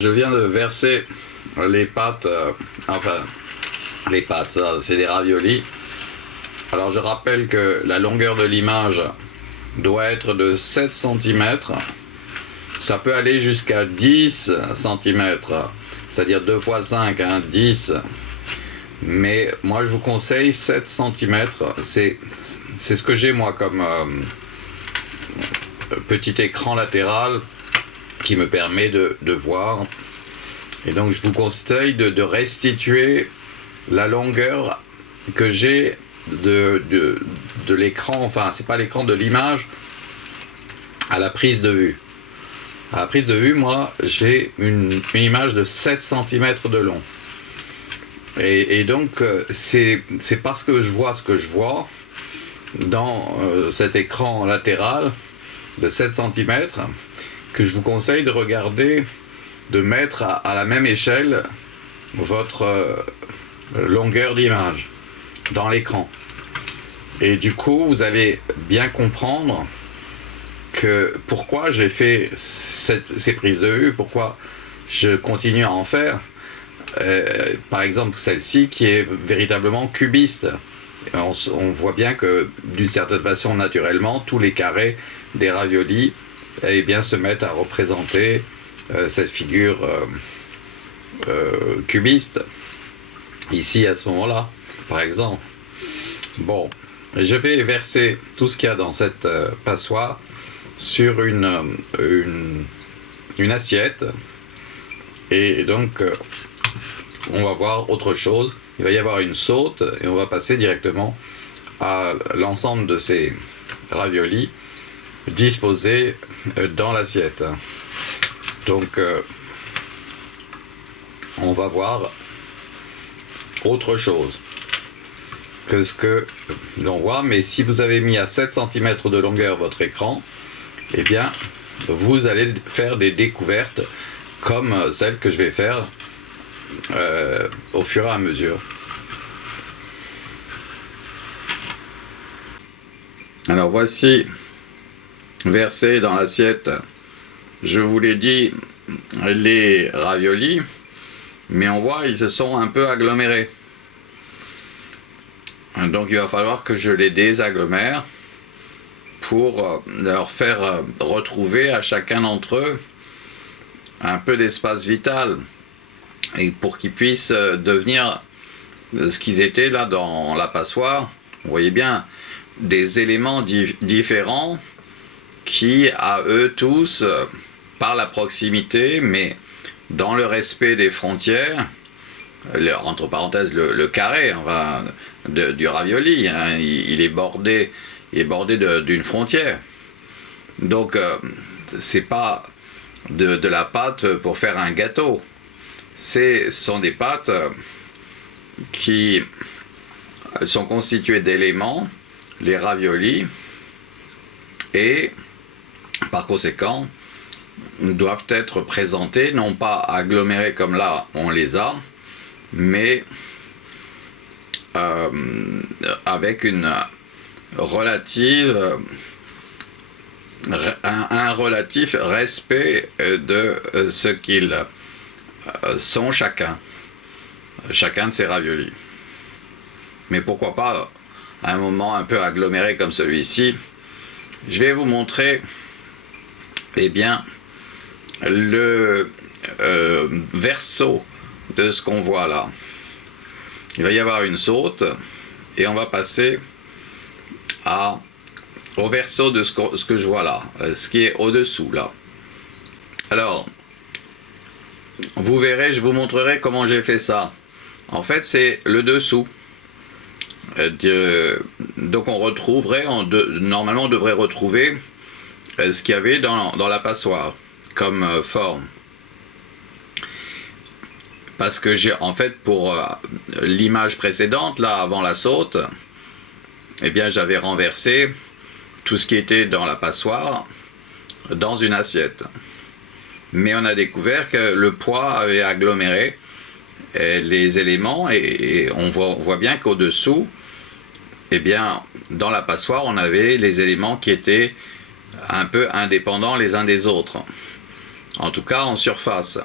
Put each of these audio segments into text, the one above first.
Je viens de verser les pâtes, enfin les pâtes, ça c'est des raviolis. Alors je rappelle que la longueur de l'image doit être de 7 cm. Ça peut aller jusqu'à 10 cm, c'est-à-dire 2 fois 5, 10. Mais moi je vous conseille 7 cm. C'est ce que j'ai moi comme petit écran latéral qui me permet de voir. Et donc je vous conseille de restituer la longueur que j'ai de l'écran, enfin c'est pas l'écran, de l'image à la prise de vue. À la prise de vue, moi j'ai une image de 7 cm de long. Et donc c'est parce que je vois ce que je vois dans cet écran latéral de 7 cm que je vous conseille de regarder, de mettre à la même échelle votre longueur d'image dans l'écran. Et du coup, vous allez bien comprendre que pourquoi j'ai fait ces prises de vue, pourquoi je continue à en faire. Par exemple, celle-ci qui est véritablement cubiste. On voit bien que d'une certaine façon, naturellement, tous les carrés des raviolis eh bien, se mettent à représenter cette figure cubiste, ici à ce moment-là, par exemple. Bon, je vais verser tout ce qu'il y a dans cette passoire sur une assiette, et donc on va voir autre chose. Il va y avoir une saute et on va passer directement à l'ensemble de ces raviolis disposés dans l'assiette. Donc on va voir autre chose que ce que l'on voit, mais si vous avez mis à 7 cm de longueur votre écran, eh bien vous allez faire des découvertes comme celles que je vais faire au fur et à mesure. Alors voici versé dans l'assiette, je vous l'ai dit, les raviolis, mais on voit ils se sont un peu agglomérés. Donc il va falloir que je les désagglomère pour leur faire retrouver à chacun d'entre eux un peu d'espace vital et pour qu'ils puissent devenir ce qu'ils étaient là dans la passoire. Vous voyez bien des éléments différents qui à eux tous, par la proximité, mais dans le respect des frontières, entre parenthèses le carré enfin, du ravioli, hein, il est bordé d'une frontière. Donc c'est pas de la pâte pour faire un gâteau. Ce sont des pâtes qui sont constituées d'éléments, les raviolis, et par conséquent doivent être présentés non pas agglomérés comme là on les a, mais avec une relative un relatif respect de ce qu'ils sont chacun de ces raviolis. Mais pourquoi pas à un moment un peu aggloméré comme celui-ci. Je vais vous montrer eh bien le verso de ce qu'on voit là. Il va y avoir une saute et on va passer au verso de ce que je vois là, ce qui est au-dessous là. Alors, vous verrez, je vous montrerai comment j'ai fait ça. En fait, c'est le dessous. Donc on retrouverait, normalement on devrait retrouver ce qu'il y avait dans la passoire comme forme. Parce que j'ai en fait pour l'image précédente, là avant la saute, eh bien j'avais renversé tout ce qui était dans la passoire dans une assiette. Mais on a découvert que le poids avait aggloméré les éléments et on voit bien qu'au-dessous, eh bien, dans la passoire, on avait les éléments qui étaient un peu indépendants les uns des autres. En tout cas, en surface.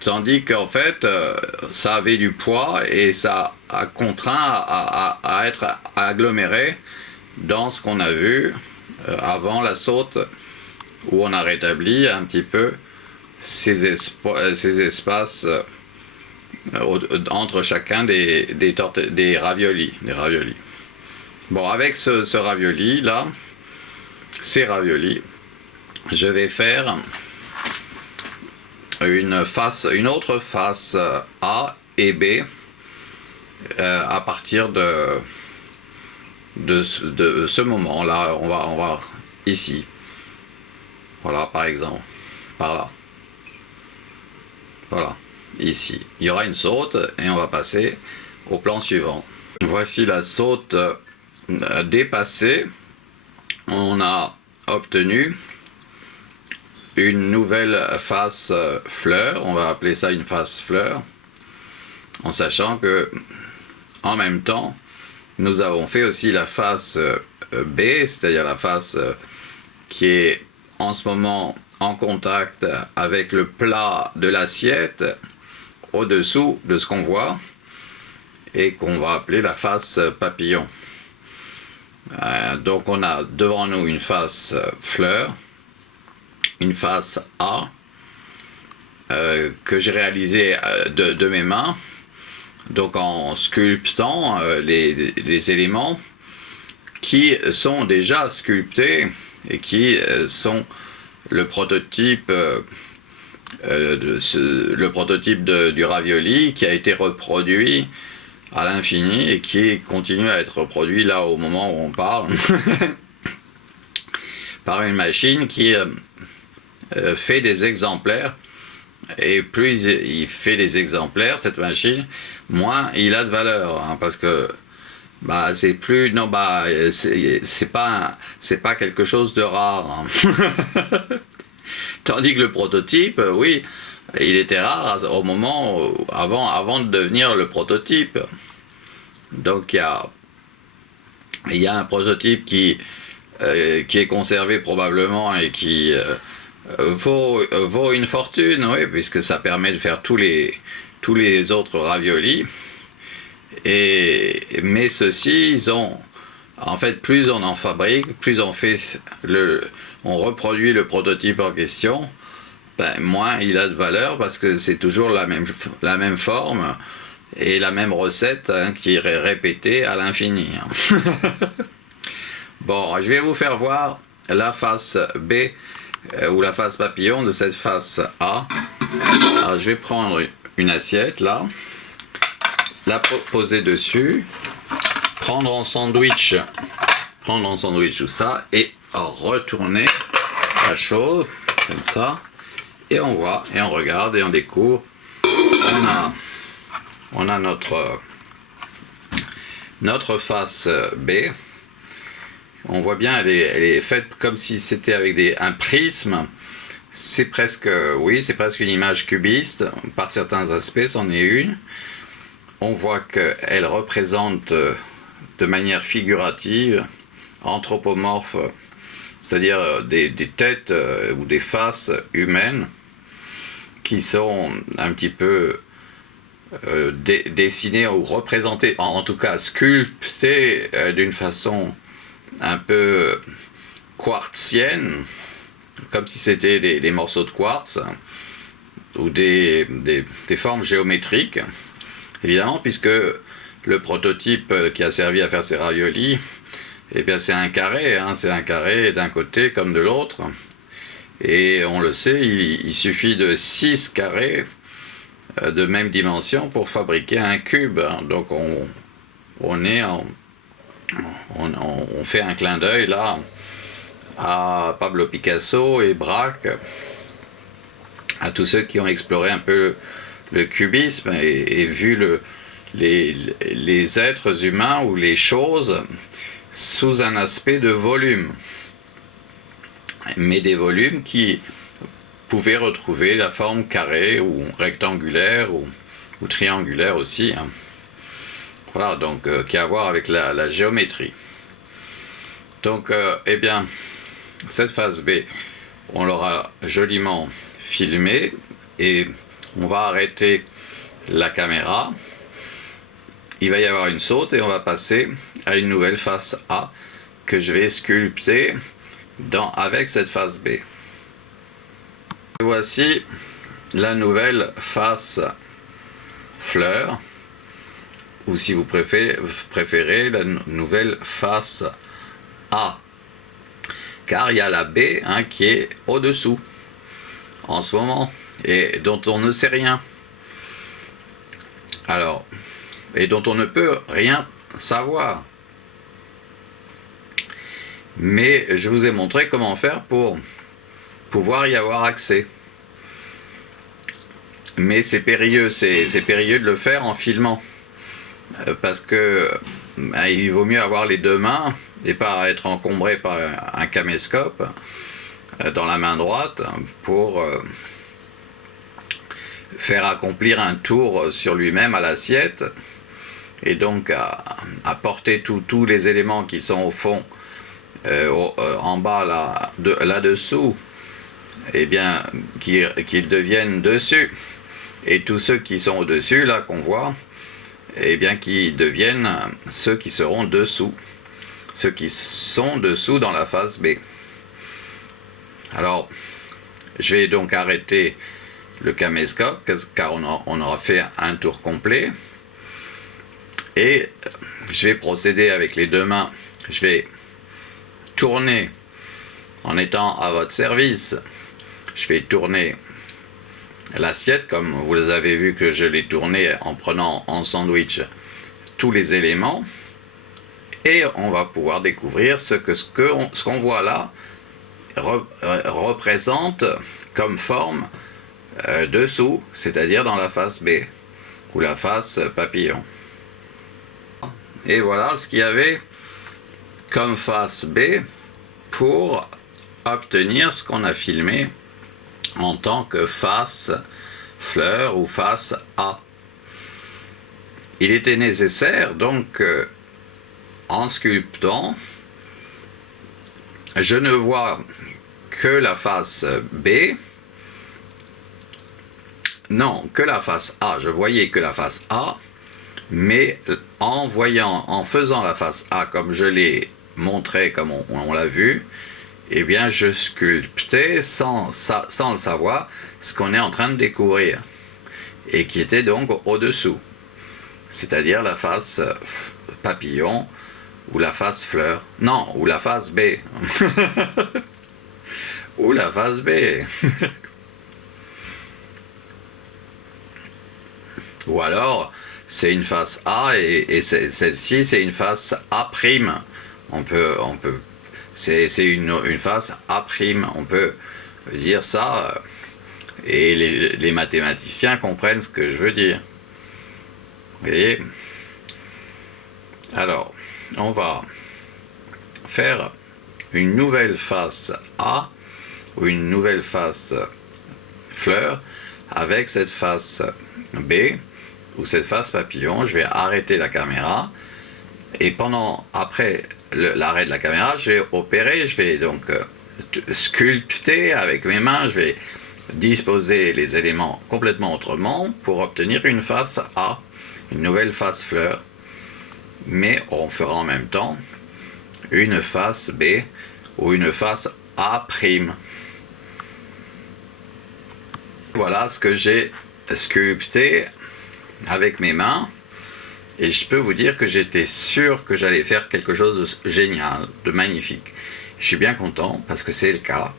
Tandis qu'en fait, ça avait du poids et ça a contraint à être aggloméré dans ce qu'on a vu avant la saute, où on a rétabli un petit peu ces espaces entre chacun des raviolis. Bon, avec ce ravioli là, ces raviolis, je vais faire une autre face A et B à partir de ce moment là. On va ici, voilà, par exemple, par là, voilà, ici il y aura une saute et on va passer au plan suivant. Voici la saute dépassée. On a obtenu une nouvelle face fleur, on va appeler ça une face fleur, en sachant que en même temps nous avons fait aussi la face B, c'est-à-dire la face qui est en ce moment en contact avec le plat de l'assiette au-dessous de ce qu'on voit et qu'on va appeler la face papillon. Donc on a devant nous une face fleur, une face A que j'ai réalisée de mes mains, donc en sculptant les éléments qui sont déjà sculptés et qui sont le prototype du ravioli qui a été reproduit à l'infini et qui continue à être reproduit là au moment où on parle par une machine qui fait des exemplaires, et plus il fait des exemplaires, cette machine, moins il a de valeur, hein, parce que bah c'est plus, non, bah c'est pas quelque chose de rare, hein. Tandis que le prototype, oui, il était rare au moment avant de devenir le prototype. Donc il y a un prototype qui est conservé probablement et qui vaut une fortune, oui, puisque ça permet de faire tous les autres raviolis. Mais ceux-ci, ils ont, en fait, plus on en fabrique, plus on reproduit le prototype en question, ben, moins il a de valeur, parce que c'est toujours la même forme et la même recette, hein, qui est répétée à l'infini, hein. Bon, je vais vous faire voir la face B ou la face papillon de cette face A. Alors je vais prendre une assiette là, la poser dessus, prendre en sandwich tout ça et retourner la chose comme ça, et on voit et on regarde et on découvre. On a notre face B. On voit bien, elle est faite comme si c'était avec un prisme. C'est presque, oui, c'est presque une image cubiste. Par certains aspects, c'en est une. On voit qu'elle représente de manière figurative, anthropomorphe, c'est-à-dire des têtes ou des faces humaines qui sont un petit peu dessinées ou représentées, en tout cas sculptées d'une façon un peu quartzienne, comme si c'était des morceaux de quartz, ou des formes géométriques, évidemment, puisque le prototype qui a servi à faire ces raviolis, eh bien c'est un carré, hein, c'est un carré d'un côté comme de l'autre, et on le sait, il suffit de 6 carrés de même dimension pour fabriquer un cube, hein. Donc on fait un clin d'œil là à Pablo Picasso et Braque, à tous ceux qui ont exploré un peu le cubisme et vu les êtres humains ou les choses sous un aspect de volume, mais des volumes qui pouvaient retrouver la forme carrée ou rectangulaire ou triangulaire aussi, hein. Voilà, donc qui a à voir avec la géométrie. Donc, eh bien, cette phase B, on l'aura joliment filmée et on va arrêter la caméra, il va y avoir une saute et on va passer à une nouvelle face A que je vais sculpter avec cette face B. Et voici la nouvelle face fleur, ou si vous préférez la nouvelle face A, car il y a la B qui est au-dessous en ce moment et dont on ne sait rien. Alors, et dont on ne peut rien savoir. Mais je vous ai montré comment faire pour pouvoir y avoir accès. Mais c'est périlleux de le faire en filmant. Parce que il vaut mieux avoir les deux mains et pas être encombré par un caméscope dans la main droite pour faire accomplir un tour sur lui-même à l'assiette. Et donc à porter tous les éléments qui sont au fond, en bas là-dessous, et bien qu'ils deviennent dessus, et tous ceux qui sont au-dessus là qu'on voit, et bien qui deviennent ceux qui seront dessous, ceux qui sont dessous dans la face B. Alors je vais donc arrêter le caméscope car on aura fait un tour complet. Et je vais procéder avec les deux mains, je vais tourner en étant à votre service, je vais tourner l'assiette comme vous avez vu que je l'ai tourné en prenant en sandwich tous les éléments, et on va pouvoir découvrir ce qu'on voit là représente comme forme dessous, c'est-à-dire dans la face B ou la face papillon. Et voilà ce qu'il y avait comme face B pour obtenir ce qu'on a filmé en tant que face fleur ou face A. Il était nécessaire donc en sculptant, je ne vois que la face B, non, que la face A, je voyais que la face A, mais en faisant la face A comme je l'ai montré, comme on l'a vu, eh bien je sculptais sans le savoir ce qu'on est en train de découvrir, et qui était donc au-dessous, c'est-à-dire la face papillon ou la face fleur, non, ou la face B, ou la face B, ou alors c'est une face A et celle-ci c'est une face A'. C'est une face A', on peut dire ça, et les mathématiciens comprennent ce que je veux dire. Vous voyez? Alors, on va faire une nouvelle face A ou une nouvelle face fleur avec cette face B ou cette face papillon. Je vais arrêter la caméra et après l'arrêt de la caméra, je vais opérer, je vais donc sculpter avec mes mains, je vais disposer les éléments complètement autrement pour obtenir une face A, une nouvelle face fleur, mais on fera en même temps une face B ou une face A'. Voilà ce que j'ai sculpté avec mes mains, et je peux vous dire que j'étais sûr que j'allais faire quelque chose de génial, de magnifique. Je suis bien content parce que c'est le cas,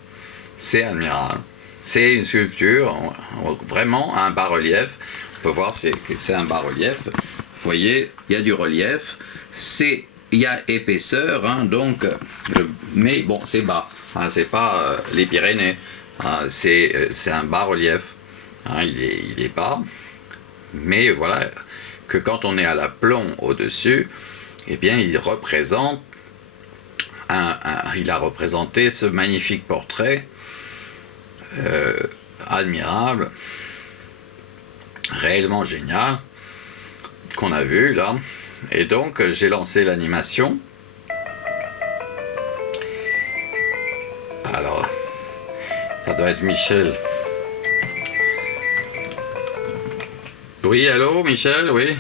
c'est admirable, c'est une sculpture, vraiment un bas-relief. On peut voir que c'est un bas-relief. Vous voyez, il y a du relief, il y a épaisseur, donc, mais bon, c'est bas, c'est pas les Pyrénées, c'est un bas-relief, il est bas, mais voilà que quand on est à l'aplomb au-dessus, eh bien il représente il a représenté ce magnifique portrait admirable, réellement génial, qu'on a vu là. Et donc j'ai lancé l'animation. Alors ça doit être Michel. Oui, allô, Michel, oui.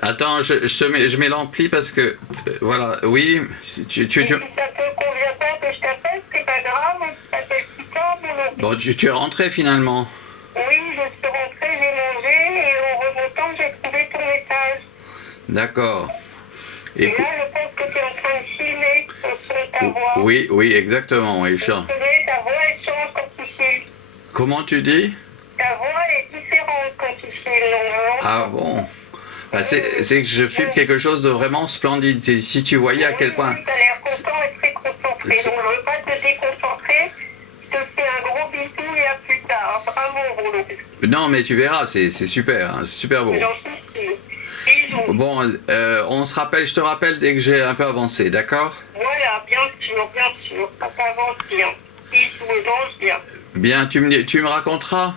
Attends, je mets l'ampli parce que... voilà, oui, Et si ça te convient pas que je t'appelle, c'est pas grave, on s'appelle plus tard, Bon, tu es rentré finalement. Oui, je suis rentrée, j'ai mangé, et en remontant, j'ai trouvé ton message. D'accord. Et là, je pense que tu es en train de filmer sur ta voix. Oui, oui, exactement, oui, Ta voix, elle change quand tu filmes. Comment tu dis? Ta voix, elle est différente quand tu filmes. Ah bon? Bah, c'est que je filme quelque chose de vraiment splendide. Et si tu voyais à quel point... Tu as l'air content et très concentré, donc je ne veux pas te déconcentrer. Je te fais un gros bisou et à plus tard. Bravo, Bruno. Non, mais tu verras, c'est super, hein, c'est super beau. J'en suis sûre. Bisous. Bon, on se rappelle, je te rappelle dès que j'ai un peu avancé, d'accord? Voilà, bien sûr. Ça avance bien. Bisous, mange bien. Bien, tu me raconteras?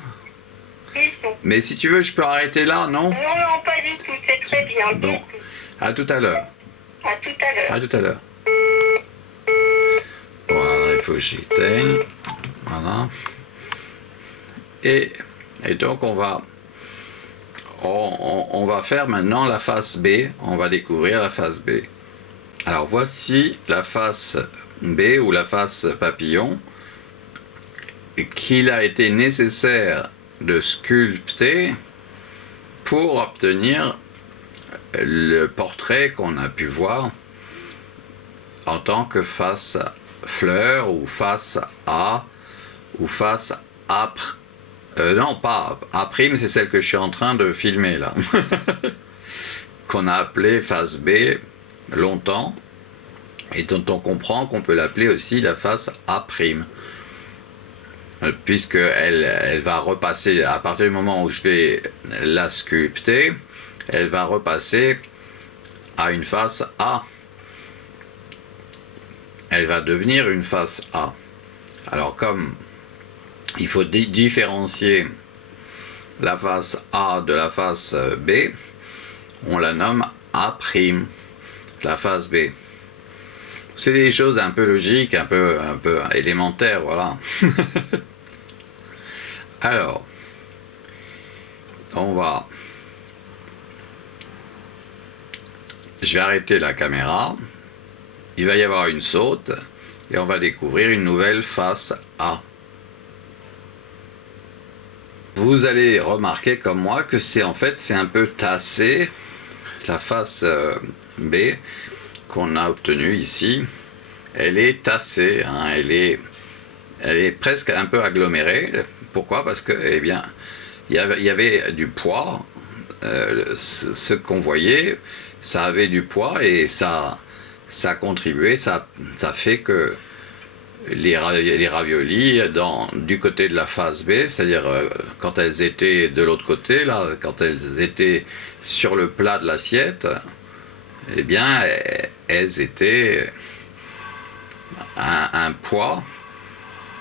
Bisous. Mais si tu veux, je peux arrêter là, non? Non, pas du tout, c'est très bien. Bon, Bisous. à tout à l'heure. À tout à l'heure. À tout à l'heure. Voilà, il faut que j'éteigne. Voilà. Et donc on va faire maintenant la face B. On va découvrir la face B. Alors voici la face B ou la face papillon qu'il a été nécessaire de sculpter pour obtenir le portrait qu'on a ', voir en tant que face fleur ou face A ou face A. Non, pas A', c'est celle que je suis en train de filmer là. Qu'on a appelée face B longtemps et dont on comprend qu'on peut l'appeler aussi la face A'. Puisque elle va repasser, à partir du moment où je vais la sculpter, elle va repasser à une face A. Elle va devenir une face A. Alors comme il faut différencier la face A de la face B, on la nomme A', la face B. C'est des choses un peu logiques, un peu élémentaires, voilà. Alors, je vais arrêter la caméra, il va y avoir une saute, et on va découvrir une nouvelle face A. Vous allez remarquer comme moi que c'est un peu tassé, la face B qu'on a obtenue ici, elle est tassée, hein, elle est presque un peu agglomérée. Pourquoi? Parce que, eh bien, il y avait du poids, ce qu'on voyait, ça avait du poids et ça contribuait, ça fait que les raviolis du côté de la face B, c'est-à-dire quand elles étaient de l'autre côté, là, quand elles étaient sur le plat de l'assiette, eh bien, elles étaient un poids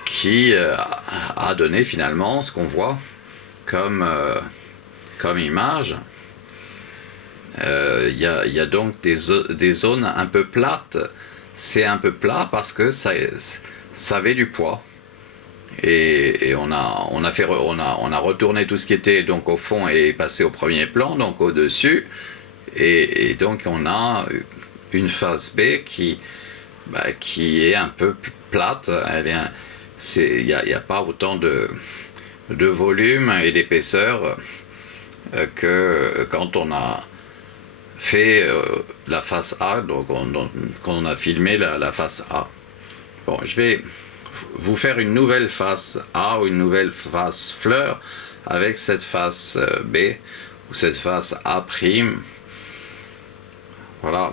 qui a donné finalement ce qu'on voit comme image. Il y a donc des zones un peu plates. C'est un peu plat parce que ça avait du poids. Et on a retourné tout ce qui était donc au fond et passé au premier plan, donc au-dessus. Et donc on a une face B qui est un peu plate. Il n'y a pas autant de volume et d'épaisseur que quand on a fait la face A, donc quand on a filmé la face A. Bon, je vais vous faire une nouvelle face A ou une nouvelle face fleur avec cette face B ou cette face A'. Voilà.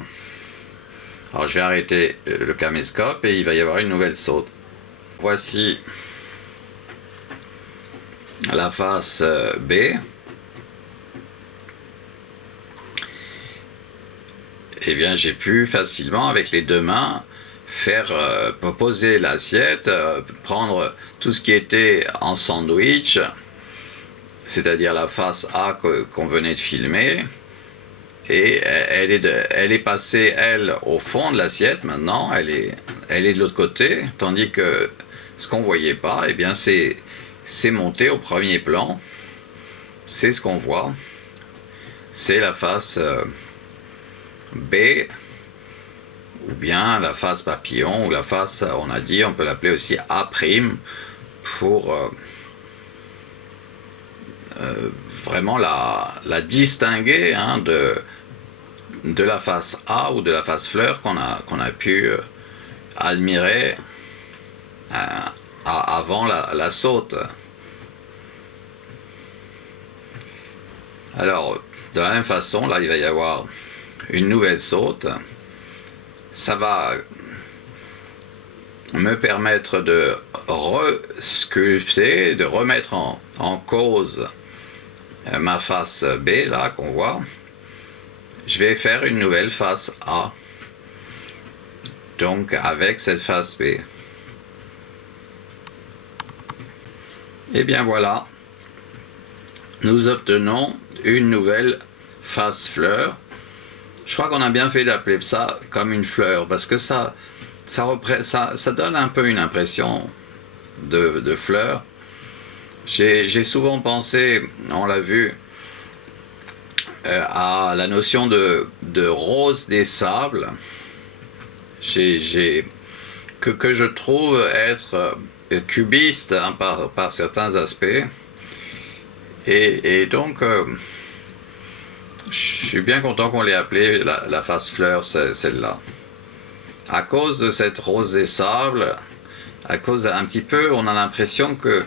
Alors je vais arrêter le caméscope et il va y avoir une nouvelle saute. Voici la face B. Eh bien, j'ai pu facilement, avec les deux mains, faire poser l'assiette, prendre tout ce qui était en sandwich, c'est-à-dire la face A qu'on venait de filmer, et elle est passée, elle, au fond de l'assiette maintenant, elle est de l'autre côté, tandis que ce qu'on voyait pas, eh bien, c'est monté au premier plan, c'est ce qu'on voit. C'est la face B, ou bien la face papillon, ou la face, on a dit, on peut l'appeler aussi A', pour vraiment la distinguer hein, de la face A ou de la face fleur qu'on a pu admirer avant la saute. Alors, de la même façon, là, il va y avoir une nouvelle saute. Ça va me permettre de resculpter, de remettre en cause ma face B, là, qu'on voit. Je vais faire une nouvelle face A. Donc, avec cette face B. Et bien voilà. Nous obtenons une nouvelle face fleur. Je crois qu'on a bien fait d'appeler ça comme une fleur, parce que ça donne un peu une impression de fleur. J'ai souvent pensé, on l'a vu, à la notion de rose des sables, que je trouve être cubiste hein, par certains aspects. Et donc, je suis bien content qu'on l'ait appelée la face fleur, celle-là. À cause de cette rose des sables, à cause un petit peu, on a l'impression que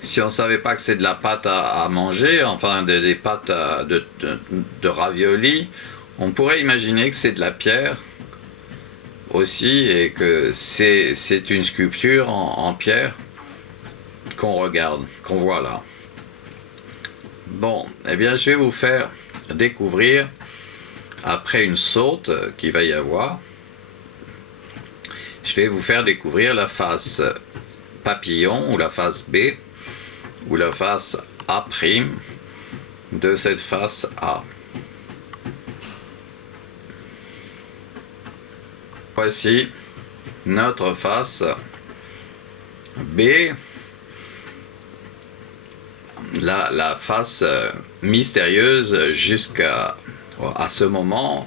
si on ne savait pas que c'est de la pâte à manger, enfin des pâtes de ravioli, on pourrait imaginer que c'est de la pierre aussi et que c'est une sculpture en pierre qu'on regarde, qu'on voit là. Bon, eh bien je vais vous faire découvrir, après une saute qu'il va y avoir, je vais vous faire découvrir la face papillon ou la face B ou la face A' de cette face A. Voici notre face B, la face mystérieuse jusqu'à ce moment.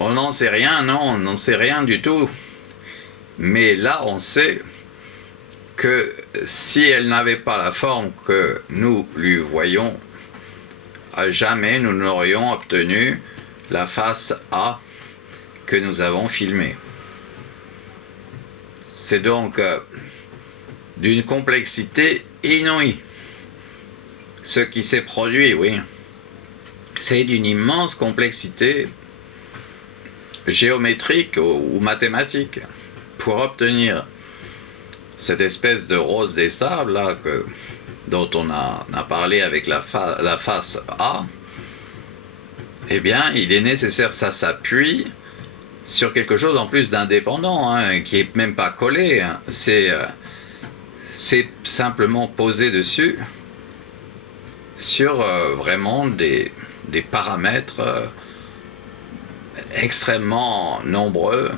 On n'en sait rien, non, on n'en sait rien du tout. Mais là, on sait que si elle n'avait pas la forme que nous lui voyons, à jamais nous n'aurions obtenu la face A que nous avons filmée. C'est donc d'une complexité inouïe. Ce qui s'est produit, oui, c'est d'une immense complexité géométrique ou mathématique pour obtenir cette espèce de rose des sables là, dont on a parlé avec la face A. Eh bien, il est nécessaire, ça s'appuie sur quelque chose en plus d'indépendant, hein, qui est même pas collé, hein. C'est simplement posé dessus sur vraiment des paramètres extrêmement nombreux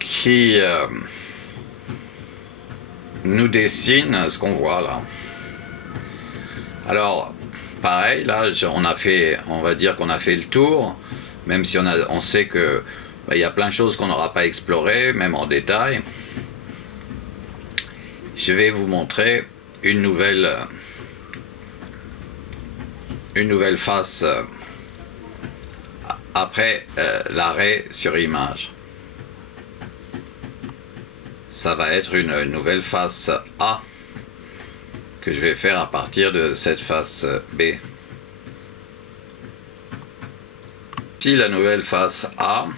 qui nous dessinent ce qu'on voit là. Alors, pareil, là, on va dire qu'on a fait le tour, même si on sait que il y a plein de choses qu'on n'aura pas explorées, même en détail. Je vais vous montrer une nouvelle face après l'arrêt sur image. Ça va être une nouvelle face A que je vais faire à partir de cette face B. Si la nouvelle face A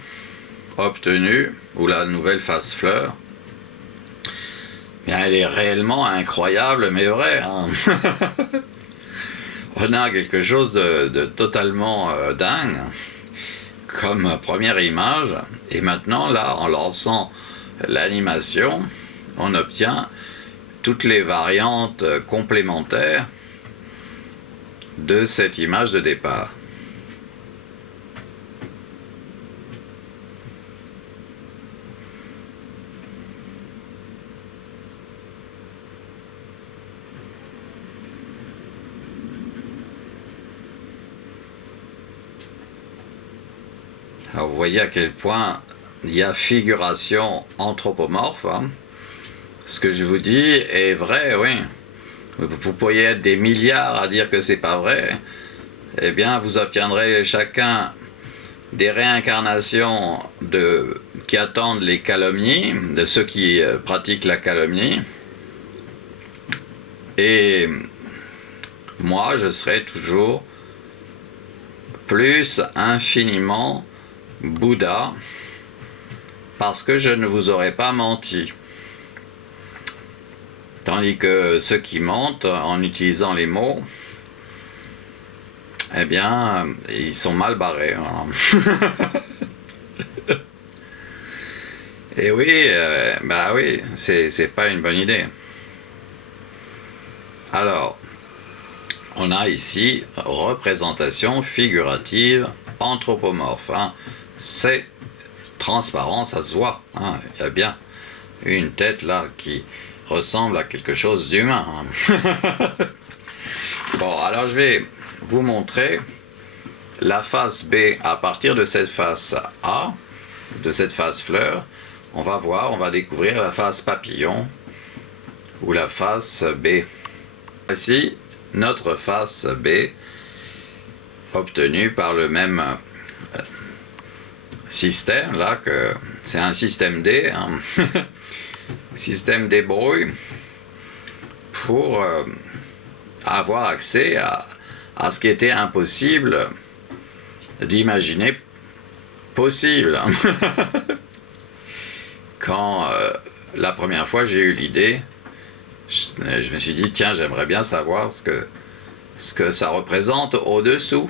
obtenue, ou la nouvelle face fleur, bien elle est réellement incroyable mais vraie, hein. On a quelque chose de totalement dingue comme première image, et maintenant là, en lançant l'animation, on obtient toutes les variantes complémentaires de cette image de départ. Alors vous voyez à quel point il y a figuration anthropomorphe. Hein. Ce que je vous dis est vrai, oui. Vous pourriez être des milliards à dire que c'est pas vrai. Eh bien, vous obtiendrez chacun des réincarnations qui attendent les calomnies, de ceux qui pratiquent la calomnie. Et moi, je serai toujours plus infiniment Bouddha, parce que je ne vous aurais pas menti. Tandis que ceux qui mentent en utilisant les mots, eh bien, ils sont mal barrés. Voilà. Et oui, bah oui, c'est pas une bonne idée. Alors, on a ici représentation figurative anthropomorphe. Hein. C'est transparent, ça se voit. Hein. Il y a bien une tête là qui ressemble à quelque chose d'humain. Hein. Bon, alors je vais vous montrer la face B à partir de cette face A, de cette face fleur. On va voir, on va découvrir la face papillon ou la face B. Voici notre face B obtenue par le même système là, que c'est un système D, hein. Système débrouille pour avoir accès à ce qui était impossible d'imaginer possible. Quand la première fois j'ai eu l'idée, je me suis dit tiens, j'aimerais bien savoir ce que ça représente au-dessous.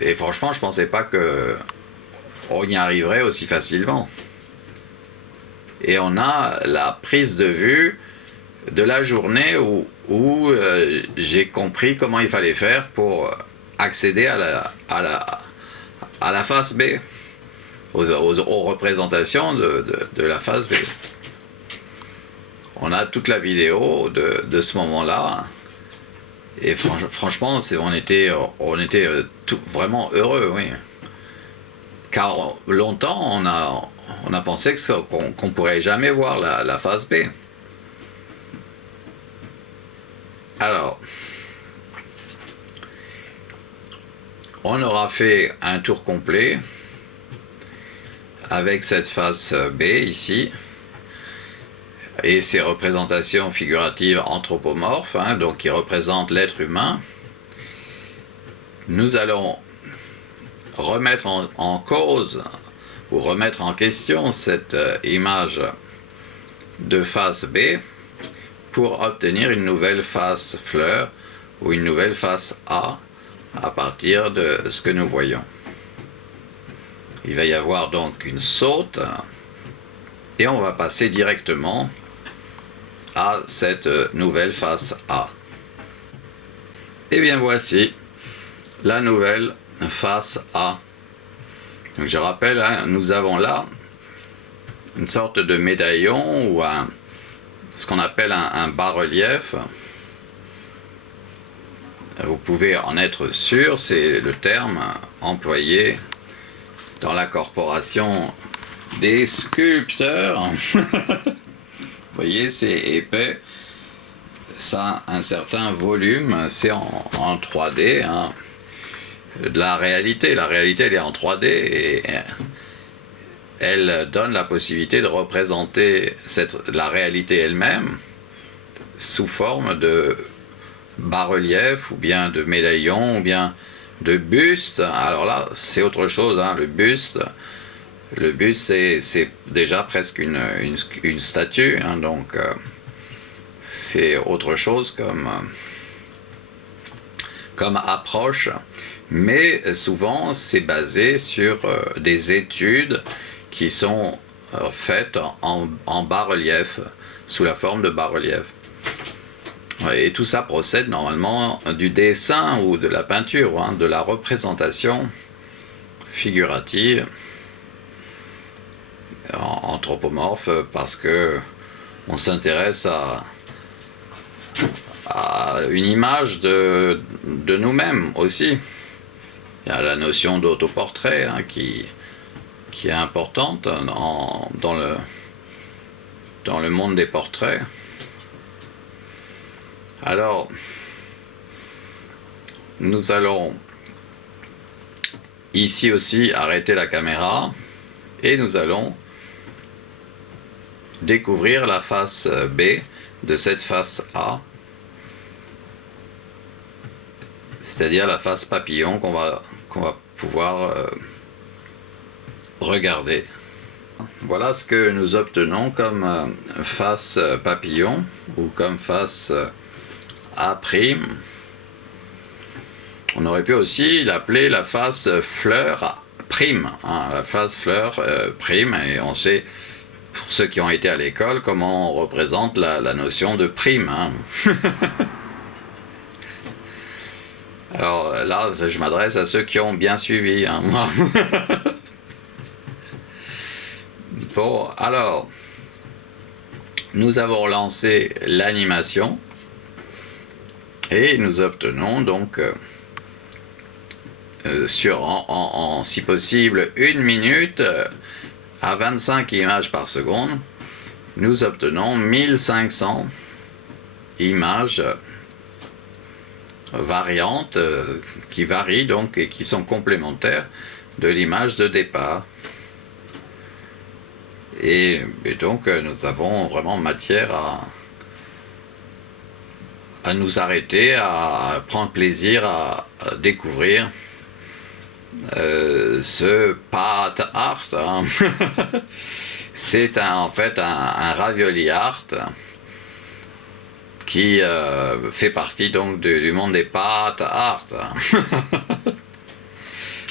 Et franchement, je pensais pas qu'on y arriverait aussi facilement. Et on a la prise de vue de la journée où j'ai compris comment il fallait faire pour accéder à la face B, aux représentations de la face B. On a toute la vidéo de ce moment-là. Et franchement, on était vraiment heureux, oui. Car longtemps, on a pensé qu'on pourrait jamais voir la phase B. Alors, on aura fait un tour complet avec cette face B ici. Et ces représentations figuratives anthropomorphes, hein, donc qui représentent l'être humain. Nous allons remettre en cause ou remettre en question cette image de face B pour obtenir une nouvelle face fleur ou une nouvelle face A à partir de ce que nous voyons. Il va y avoir donc une saute et on va passer directement à cette nouvelle face A. Et bien voici la nouvelle face A. Donc je rappelle, hein, nous avons là une sorte de médaillon ou ce qu'on appelle un bas-relief. Vous pouvez en être sûr, c'est le terme employé dans la corporation des sculpteurs. Vous voyez, c'est épais, ça a un certain volume, c'est en 3D, hein, de la réalité. La réalité, elle est en 3D et elle donne la possibilité de représenter la réalité elle-même sous forme de bas-relief ou bien de médaillon ou bien de buste. Alors là, c'est autre chose, hein, le buste. Le buste, c'est déjà presque une statue, hein, donc c'est autre chose comme approche, mais souvent c'est basé sur des études qui sont faites en bas-relief, sous la forme de bas-relief. Et tout ça procède normalement du dessin ou de la peinture, hein, de la représentation figurative anthropomorphe, parce que on s'intéresse à une image de nous-mêmes aussi, Il y a la notion d'autoportrait hein, qui est importante dans le monde des portraits. Alors, nous allons ici aussi arrêter la caméra et nous allons découvrir la face B de cette face A, c'est-à-dire la face papillon qu'on va pouvoir regarder. Voilà ce que nous obtenons comme face papillon ou comme face A'. On aurait pu aussi l'appeler la face fleur prime, hein, la face fleur prime, et on sait, pour ceux qui ont été à l'école, comment on représente la notion de prime. Hein. Alors là, je m'adresse à ceux qui ont bien suivi. Hein. Bon, alors, nous avons lancé l'animation et nous obtenons donc si possible 1 minute à 25 images par seconde, nous obtenons 1500 images variantes qui varient donc et qui sont complémentaires de l'image de départ. Et donc nous avons vraiment matière à nous arrêter, à prendre plaisir à découvrir ce pat art. Hein. C'est en fait un ravioli art qui fait partie donc du monde des pat art.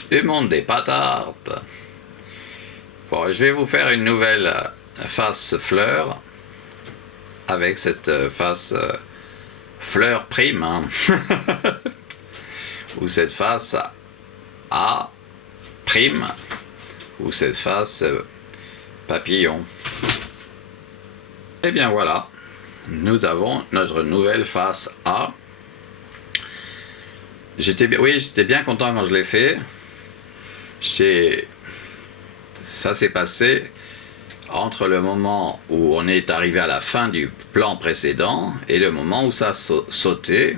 Du monde des pat art. Bon, je vais vous faire une nouvelle face fleur avec cette face fleur prime, hein. Ou cette face A prime, ou cette face papillon. Et bien voilà, nous avons notre nouvelle face A. J'étais bien content quand je l'ai fait. Ça s'est passé entre le moment où on est arrivé à la fin du plan précédent et le moment où ça a sauté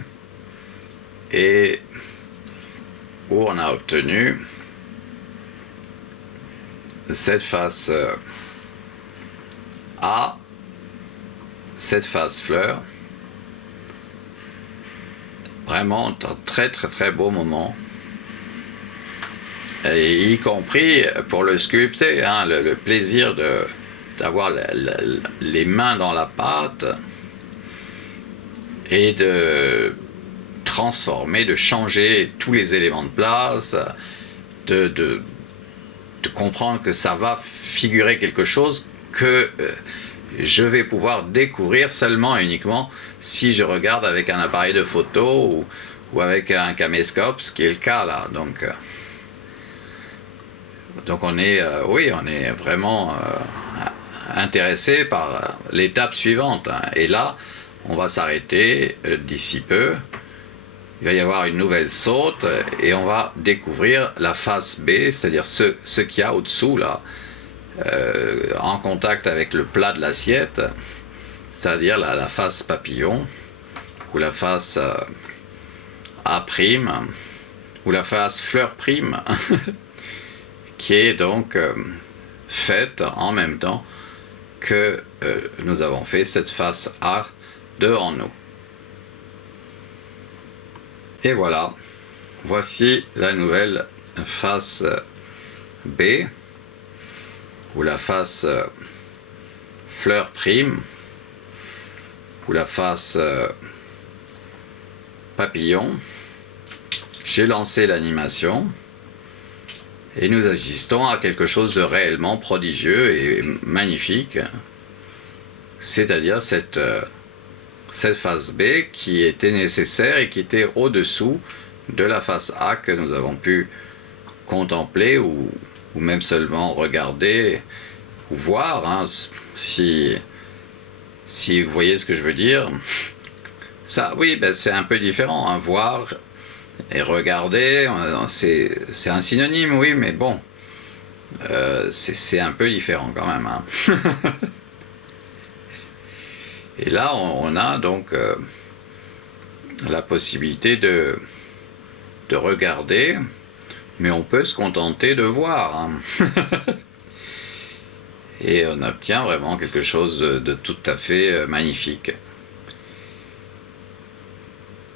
et où on a obtenu cette face A, cette face fleur. Vraiment un très très très beau moment. Et y compris pour le sculpter, hein, le plaisir d'avoir les mains dans la pâte et de transformer, de changer tous les éléments de place, de comprendre que ça va figurer quelque chose que je vais pouvoir découvrir seulement et uniquement si je regarde avec un appareil de photo ou avec un caméscope, ce qui est le cas là. Donc on est vraiment intéressé par l'étape suivante. Hein. Et là, on va s'arrêter d'ici peu. Il va y avoir une nouvelle saute et on va découvrir la face B, c'est-à-dire ce qu'il y a au-dessous là, en contact avec le plat de l'assiette, c'est-à-dire la face papillon ou la face A', ou la face fleur prime. Qui est donc faite en même temps que nous avons fait cette face A devant nous. Et voilà, voici la nouvelle face B, ou la face fleur prime, ou la face papillon. J'ai lancé l'animation. Et nous assistons à quelque chose de réellement prodigieux et magnifique, c'est-à-dire cette face B qui était nécessaire et qui était au-dessous de la face A que nous avons pu contempler ou même seulement regarder ou voir, hein, si vous voyez ce que je veux dire. Ça, oui, c'est un peu différent, hein, voir Et regarder, c'est un synonyme, oui, mais bon, c'est un peu différent quand même. Hein. Et là, on a donc la possibilité de regarder, mais on peut se contenter de voir. Hein. Et on obtient vraiment quelque chose de tout à fait magnifique.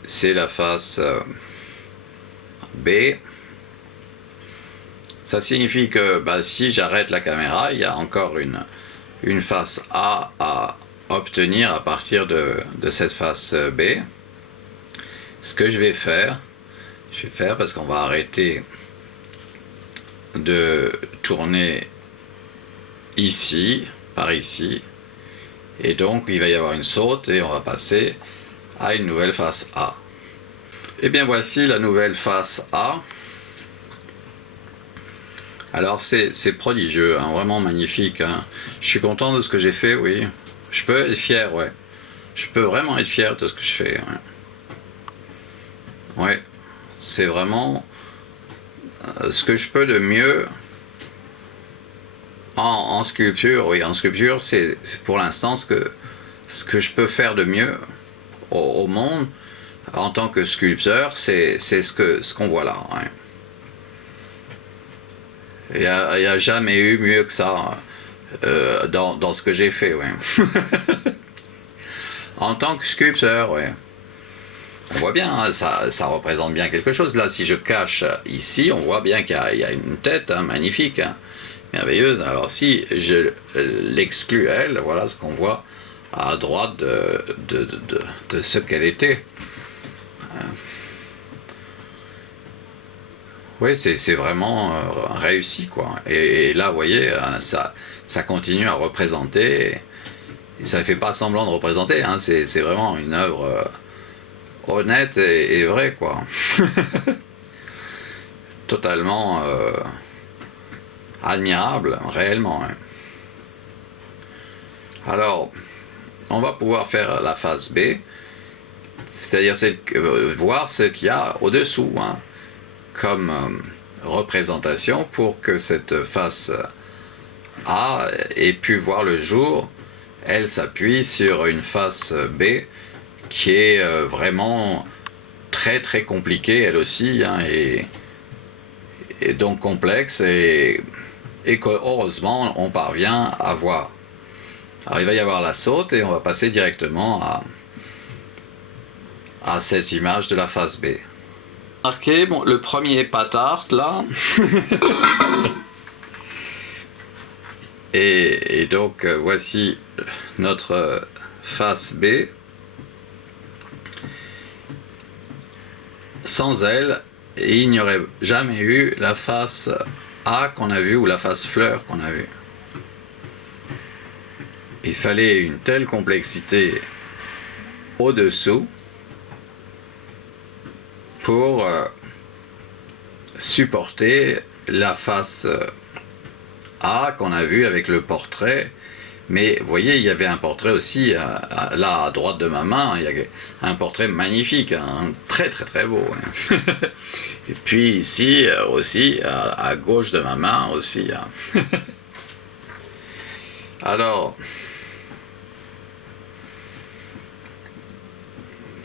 C'est la face B. Ça signifie que si j'arrête la caméra, il y a encore une face A à obtenir à partir de cette face B. Ce que je vais faire parce qu'on va arrêter de tourner ici, par ici, et donc il va y avoir une saute et on va passer à une nouvelle face A. Et bien voici la nouvelle face A. Alors c'est prodigieux, hein, vraiment magnifique. Hein. Je suis content de ce que j'ai fait, oui. Je peux être fier, ouais. Je peux vraiment être fier de ce que je fais. Ouais, c'est vraiment ce que je peux de mieux en sculpture. Oui, en sculpture, c'est pour l'instant ce que je peux faire de mieux au monde en tant que sculpteur, c'est ce qu'on voit là. Ouais. Il n'y a jamais eu mieux que ça dans ce que j'ai fait. Ouais. En tant que sculpteur, ouais. On voit bien, hein, ça représente bien quelque chose. Là, si je cache ici, on voit bien qu'il y a une tête hein, magnifique, hein, merveilleuse. Alors si je l'exclus elle, voilà ce qu'on voit à droite de ce qu'elle était. Oui, c'est vraiment réussi, quoi. Et là, vous voyez, ça continue à représenter. Et ça ne fait pas semblant de représenter, hein, c'est vraiment une œuvre honnête et vraie, quoi. Totalement admirable, réellement. Hein. Alors, on va pouvoir faire la face B, c'est-à-dire voir ce qu'il y a au-dessous, hein, comme représentation pour que cette face A ait pu voir le jour. Elle s'appuie sur une face B qui est vraiment très très compliquée elle aussi, hein, et donc complexe et que heureusement on parvient à voir. Alors il va y avoir la saute et on va passer directement à cette image de la face B. Marquez, bon, le premier patart là. et donc voici notre face B. Sans elle, il n'y aurait jamais eu la face A qu'on a vue ou la face fleur qu'on a vue. Il fallait une telle complexité au-dessous pour supporter la face A qu'on a vue avec le portrait. Mais vous voyez, il y avait un portrait aussi, là à droite de ma main, il y a un portrait magnifique, hein, très très très beau. Hein. Et puis ici aussi, à gauche de ma main aussi. Hein. Alors,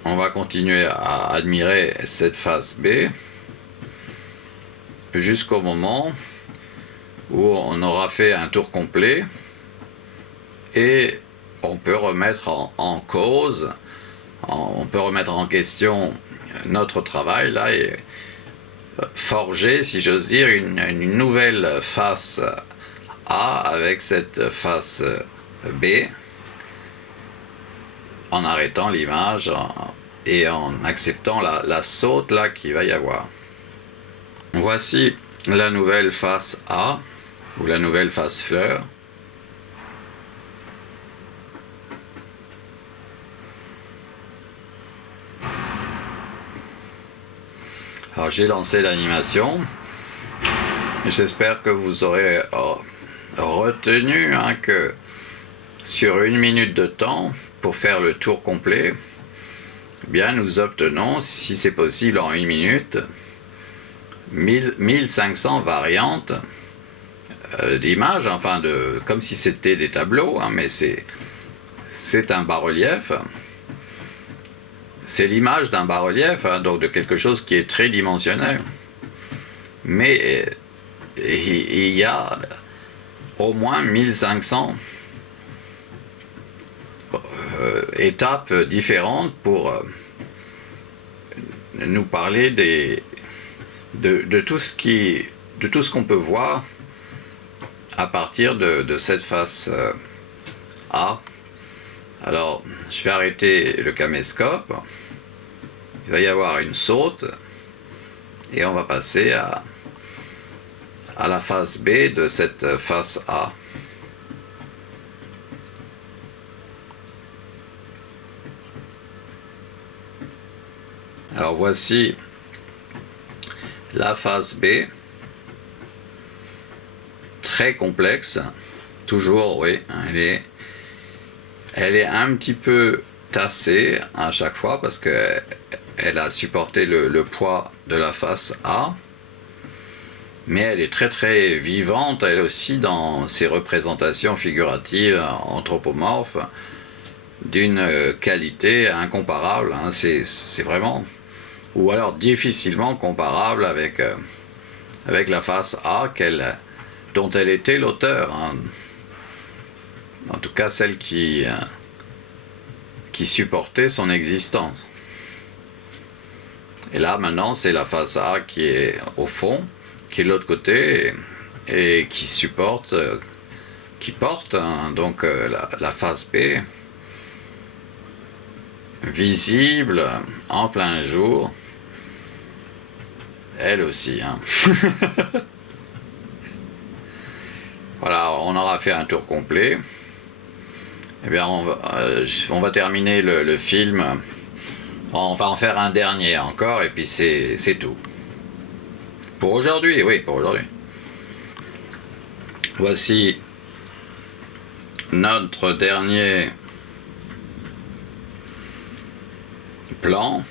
on va continuer à admirer cette face B jusqu'au moment où on aura fait un tour complet. Et on peut remettre en cause, on peut remettre en question notre travail là et forger, si j'ose dire, une nouvelle face A avec cette face B en arrêtant l'image et en acceptant la saute là qu'il va y avoir. Voici la nouvelle face A ou la nouvelle face fleur. Alors j'ai lancé l'animation, j'espère que vous aurez retenu hein, que sur 1 minute de temps pour faire le tour complet, eh bien nous obtenons, si c'est possible en 1 minute, 1500 variantes d'images, enfin comme si c'était des tableaux, hein, mais c'est un bas-relief. C'est l'image d'un bas-relief, hein, donc de quelque chose qui est très dimensionnel. Mais il y a au moins 1500 étapes différentes pour nous parler de tout ce qu'on peut voir à partir de cette face A. Alors, je vais arrêter le caméscope. Il va y avoir une saute et on va passer à la face B de cette face A. Alors voici la face B, très complexe, toujours, oui, elle est un petit peu tassée à chaque fois parce qu'elle a supporté le poids de la face A, mais elle est très très vivante elle aussi dans ses représentations figuratives anthropomorphes d'une qualité incomparable, hein. C'est vraiment, ou alors difficilement comparable avec la face A dont elle était l'auteur, hein. En tout cas celle qui supportait son existence. Et là maintenant c'est la face A qui est au fond, qui est de l'autre côté et qui supporte, qui porte, hein, donc la face B, visible en plein jour, elle aussi, hein. Voilà, on aura fait un tour complet. Eh bien, on va terminer le film. On va en faire un dernier encore, et puis c'est tout. Pour aujourd'hui, oui, pour aujourd'hui. Voici notre dernier plan.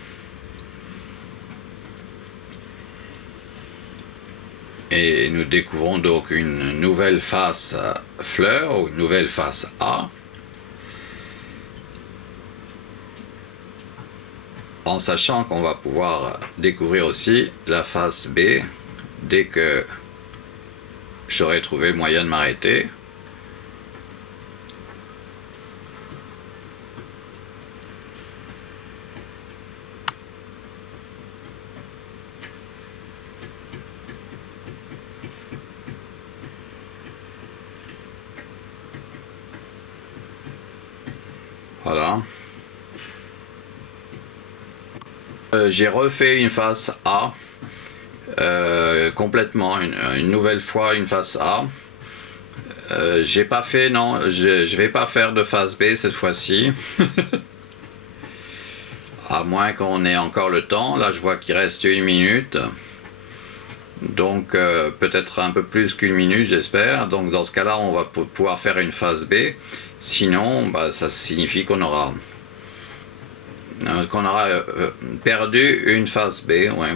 Et nous découvrons donc une nouvelle face fleur ou une nouvelle face A, en sachant qu'on va pouvoir découvrir aussi la face B dès que j'aurai trouvé le moyen de m'arrêter. Voilà. J'ai refait une face A, complètement, une nouvelle fois une face A. J'ai pas fait, non, je vais pas faire de face B cette fois-ci. À moins qu'on ait encore le temps. Là je vois qu'il reste 1 minute. Donc peut-être un peu plus qu'1 minute j'espère. Donc dans ce cas-là on va pouvoir faire une face B. Sinon bah, ça signifie qu'on aura perdu une face B, ouais.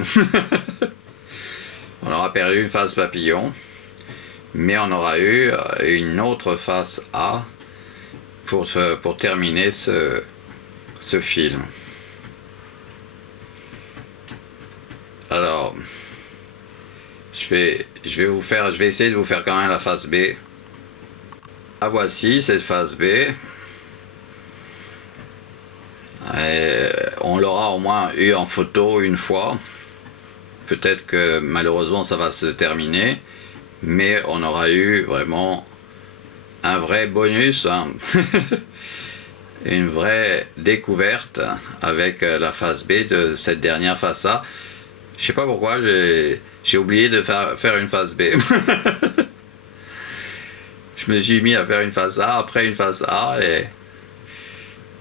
On aura perdu une face papillon, mais on aura eu une autre face A pour terminer ce film. Alors je vais essayer de vous faire quand même la face B. Ah, voici cette face B. On l'aura au moins eu en photo une fois. Peut-être que malheureusement ça va se terminer, mais on aura eu vraiment un vrai bonus, hein. Une vraie découverte avec la face B de cette dernière face A. Je sais pas pourquoi j'ai oublié de faire une face B. Je me suis mis à faire une face A après une face A et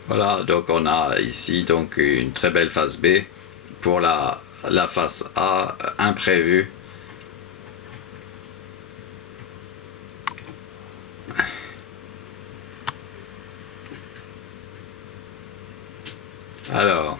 voilà, donc on a ici donc une très belle face B pour la face A imprévue. Alors